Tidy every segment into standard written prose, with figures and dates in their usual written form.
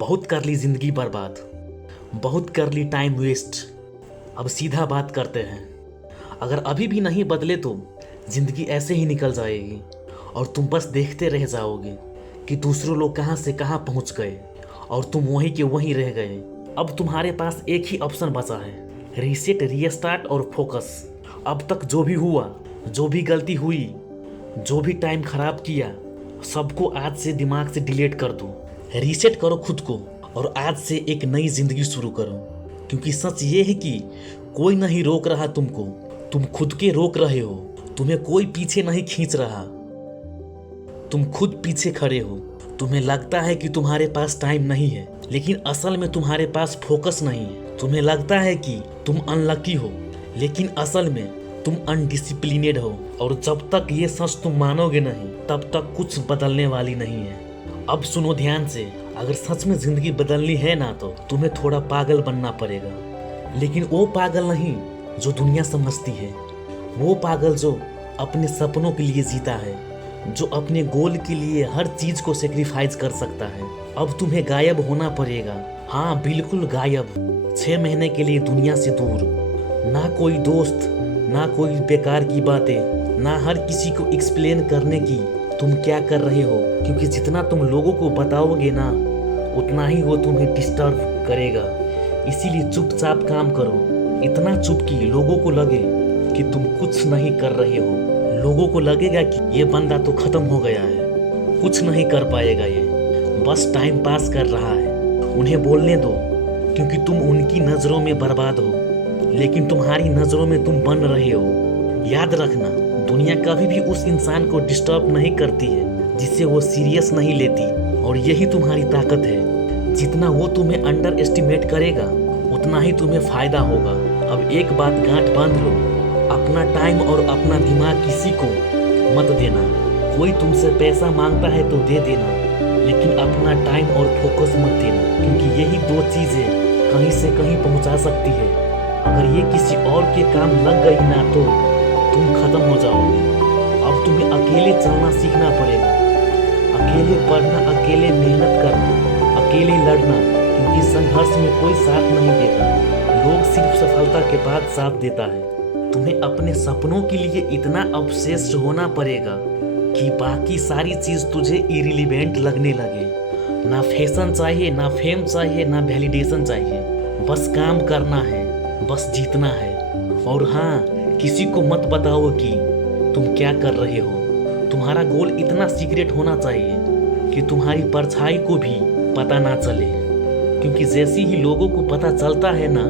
बहुत कर ली जिंदगी बर्बाद, बहुत कर ली टाइम वेस्ट। अब सीधा बात करते हैं। अगर अभी भी नहीं बदले तो जिंदगी ऐसे ही निकल जाएगी और तुम बस देखते रह जाओगे कि दूसरे लोग कहाँ से कहाँ पहुँच गए और तुम वहीं के वहीं रह गए। अब तुम्हारे पास एक ही ऑप्शन बचा है, रीसेट, रीस्टार्ट और फोकस। अब तक जो भी हुआ, जो भी गलती हुई, जो भी टाइम खराब किया, सबको आज से दिमाग से डिलीट कर दो। रीसेट करो खुद को और आज से एक नई जिंदगी शुरू करो। क्योंकि सच ये है कि कोई नहीं रोक रहा तुमको, तुम खुद के रोक रहे हो। तुम्हें कोई पीछे नहीं खींच रहा, तुम खुद पीछे खड़े हो। तुम्हें लगता है कि तुम्हारे पास टाइम नहीं है, लेकिन असल में तुम्हारे पास फोकस नहीं है। तुम्हें लगता है कि तुम अनलकी हो, लेकिन असल में तुम अनडिसिप्लिनेड हो। और जब तक ये सच तुम मानोगे नहीं, तब तक कुछ बदलने वाली नहीं है। अब सुनो ध्यान से, अगर सच में जिंदगी बदलनी है ना, तो तुम्हें थोड़ा पागल बनना पड़ेगा। लेकिन वो पागल नहीं जो दुनिया समझती है, वो पागल जो अपने सपनों के लिए जीता है, जो अपने गोल के लिए हर चीज को सेक्रीफाइस कर सकता है। अब तुम्हें गायब होना पड़ेगा, हाँ बिल्कुल गायब। 6 महीने के लिए दुनिया से दूर। ना कोई दोस्त, ना कोई बेकार की बातें, ना हर किसी को एक्सप्लेन करने की तुम क्या कर रहे हो। क्योंकि जितना तुम लोगों को बताओगे ना, उतना ही वो तुम्हें डिस्टर्ब करेगा। इसीलिए चुपचाप काम करो, इतना चुप कि लोगों को लगे कि तुम कुछ नहीं कर रहे हो। लोगों को लगेगा कि ये बंदा तो खत्म हो गया है, कुछ नहीं कर पाएगा, ये बस टाइम पास कर रहा है। उन्हें बोलने दो, क्योंकि तुम उनकी नज़रों में बर्बाद हो, लेकिन तुम्हारी नज़रों में तुम बन रहे हो। याद रखना, दुनिया कभी भी उस इंसान को डिस्टर्ब नहीं करती है जिसे वो सीरियस नहीं लेती, और यही तुम्हारी ताकत है। जितना वो तुम्हें अंडर एस्टिमेट करेगा, उतना ही तुम्हें फ़ायदा होगा। अब एक बात गांठ बांध लो, अपना टाइम और अपना दिमाग किसी को मत देना। कोई तुमसे पैसा मांगता है तो दे देना, लेकिन अपना टाइम और फोकस मत देना, क्योंकि यही 2 चीज़ें कहीं से कहीं पहुंचा सकती है। अगर ये किसी और के काम लग गई ना, तो तुम खत्म हो जाओगे। अब तुम्हें अकेले चलना सीखना पड़ेगा, अकेले पढ़ना, अकेले मेहनत करना, अकेले लड़ना, क्योंकि संघर्ष में कोई साथ नहीं देता, लोग सिर्फ सफलता के बाद साथ देता है। तुम्हें अपने सपनों के लिए इतना ऑब्सेस्ड होना पड़ेगा कि बाकी सारी चीज़ तुझे इरिलीवेंट लगने लगे। ना फैशन चाहिए, ना फेम चाहिए, ना वैलिडेशन चाहिए। बस काम करना है, बस जीतना है। और हाँ, किसी को मत बताओ कि तुम क्या कर रहे हो। तुम्हारा गोल इतना सीक्रेट होना चाहिए कि तुम्हारी परछाई को भी पता ना चले, क्योंकि जैसे ही लोगों को पता चलता है ना,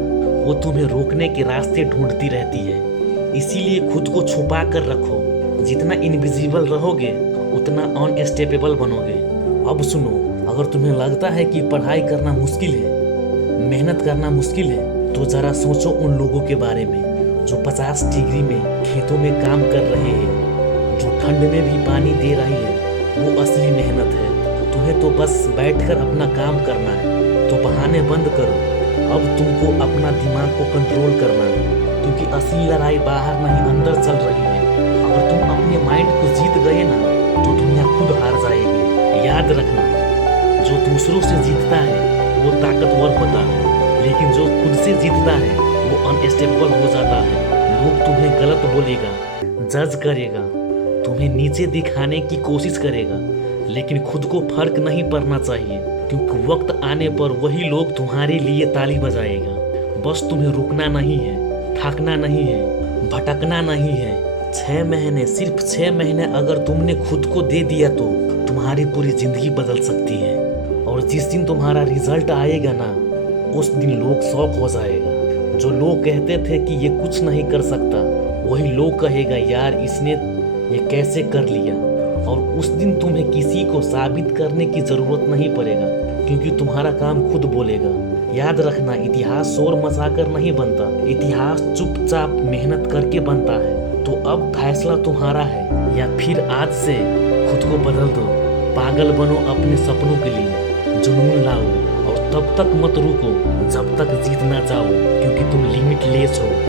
वो तुम्हें रोकने के रास्ते ढूंढती रहती है। इसीलिए खुद को छुपा कर रखो। जितना इनविजिबल रहोगे, उतना अनस्टेपेबल बनोगे। अब सुनो, अगर तुम्हें लगता है कि पढ़ाई करना मुश्किल है, मेहनत करना मुश्किल है, तो ज़रा सोचो उन लोगों के बारे में जो 50 डिग्री में खेतों में काम कर रहे हैं, जो ठंड में भी पानी दे रही है। वो असली मेहनत है। तुम्हें तो बस बैठकर अपना काम करना है। तो बहाने बंद करो, अब तुमको अपना दिमाग को कंट्रोल करना है, क्योंकि असली लड़ाई बाहर नहीं अंदर चल रही है। अगर तुम अपने माइंड को जीत गए ना, तो दुनिया खुद हार जाएगी। याद रखना, जो दूसरों से जीतता है वो ताकतवर होता है, लेकिन जो खुद से जीतता है वो अनस्टेबल हो जाता है। लोग तुम्हें गलत बोलेगा, जज करेगा, तुम्हें नीचे दिखाने की कोशिश करेगा, लेकिन खुद को फर्क नहीं पड़ना चाहिए, क्योंकि वक्त आने पर वही लोग तुम्हारे लिए ताली बजाएगा। बस तुम्हें रुकना नहीं है, थकना नहीं है, भटकना नहीं है। 6 महीने, सिर्फ 6 महीने अगर तुमने खुद को दे दिया तो तुम्हारी पूरी जिंदगी बदल सकती है। और जिस दिन तुम्हारा रिजल्ट आएगा ना, उस दिन लोग शॉक हो जाएगा। जो लोग कहते थे कि ये कुछ नहीं कर सकता, वही लोग कहेगा यार इसने ये कैसे कर लिया। और उस दिन तुम्हें किसी को साबित करने की जरूरत नहीं पड़ेगा, क्योंकि तुम्हारा काम खुद बोलेगा। याद रखना, इतिहास शोर मचाकर नहीं बनता, इतिहास चुपचाप मेहनत करके बनता है। तो अब फैसला तुम्हारा है, या फिर आज से खुद को बदल दो। पागल बनो अपने सपनों के लिए, जुनून लाओ, और तब तक मत रुको जब तक जीत ना जाओ, क्योंकि तुम लिमिटलेस हो।